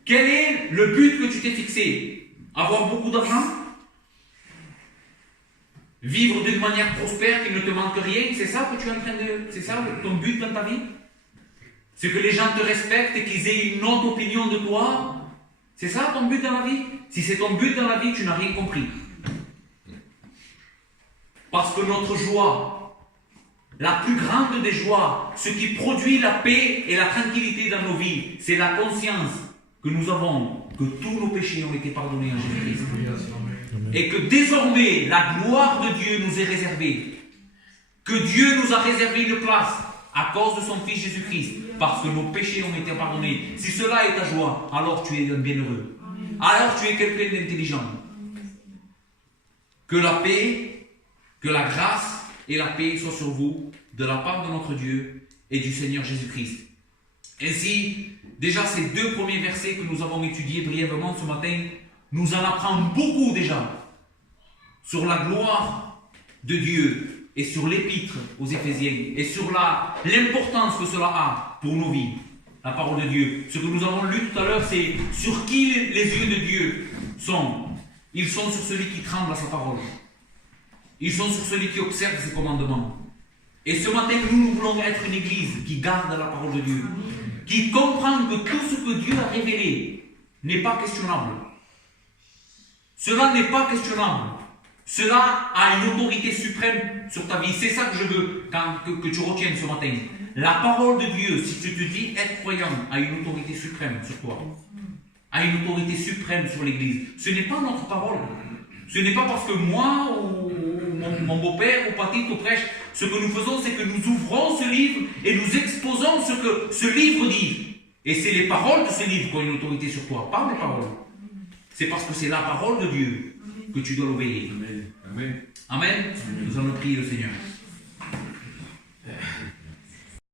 Quel est le but que tu t'es fixé? Avoir beaucoup d'argent? Vivre d'une manière prospère, qu'il ne te manque rien? C'est ça que tu es en train de... C'est ça ton but dans ta vie? C'est que les gens te respectent et qu'ils aient une autre opinion de toi? C'est ça ton but dans la vie? Si c'est ton but dans la vie, tu n'as rien compris. Parce que notre joie, la plus grande des joies, ce qui produit la paix et la tranquillité dans nos vies, c'est la conscience que nous avons que tous nos péchés ont été pardonnés en Jésus-Christ. Et que désormais, la gloire de Dieu nous est réservée. Que Dieu nous a réservé une place à cause de son Fils Jésus-Christ, parce que nos péchés ont été pardonnés. Si cela est ta joie, alors tu es un bienheureux. Alors tu es quelqu'un d'intelligent. Que la paix, que la grâce et la paix soient sur vous, de la part de notre Dieu et du Seigneur Jésus-Christ. Ainsi, déjà ces 2 premiers versets que nous avons étudiés brièvement ce matin, nous en apprend beaucoup déjà sur la gloire de Dieu et sur l'épître aux Éphésiens et sur l'importance que cela a pour nos vies, la parole de Dieu. Ce que nous avons lu tout à l'heure, c'est sur qui les yeux de Dieu sont. Ils sont sur celui qui tremble à sa parole. Ils sont sur celui qui observe ses commandements. Et ce matin, nous voulons être une église qui garde la parole de Dieu, qui comprend que tout ce que Dieu a révélé n'est pas questionnable. Cela n'est pas questionnable. Cela a une autorité suprême sur ta vie. C'est ça que je veux que tu retiennes ce matin. La parole de Dieu, si tu te dis être croyant, a une autorité suprême sur toi. A une autorité suprême sur l'Église. Ce n'est pas notre parole. Ce n'est pas parce que moi ou mon beau-père ou Patrick ou prêche. Ce que nous faisons, c'est que nous ouvrons ce livre et nous exposons ce que ce livre dit. Et c'est les paroles de ce livre qui ont une autorité sur toi, pas mes paroles. C'est parce que c'est la parole de Dieu que tu dois l'obéir. Amen. Amen. Amen. Nous allons prier le Seigneur.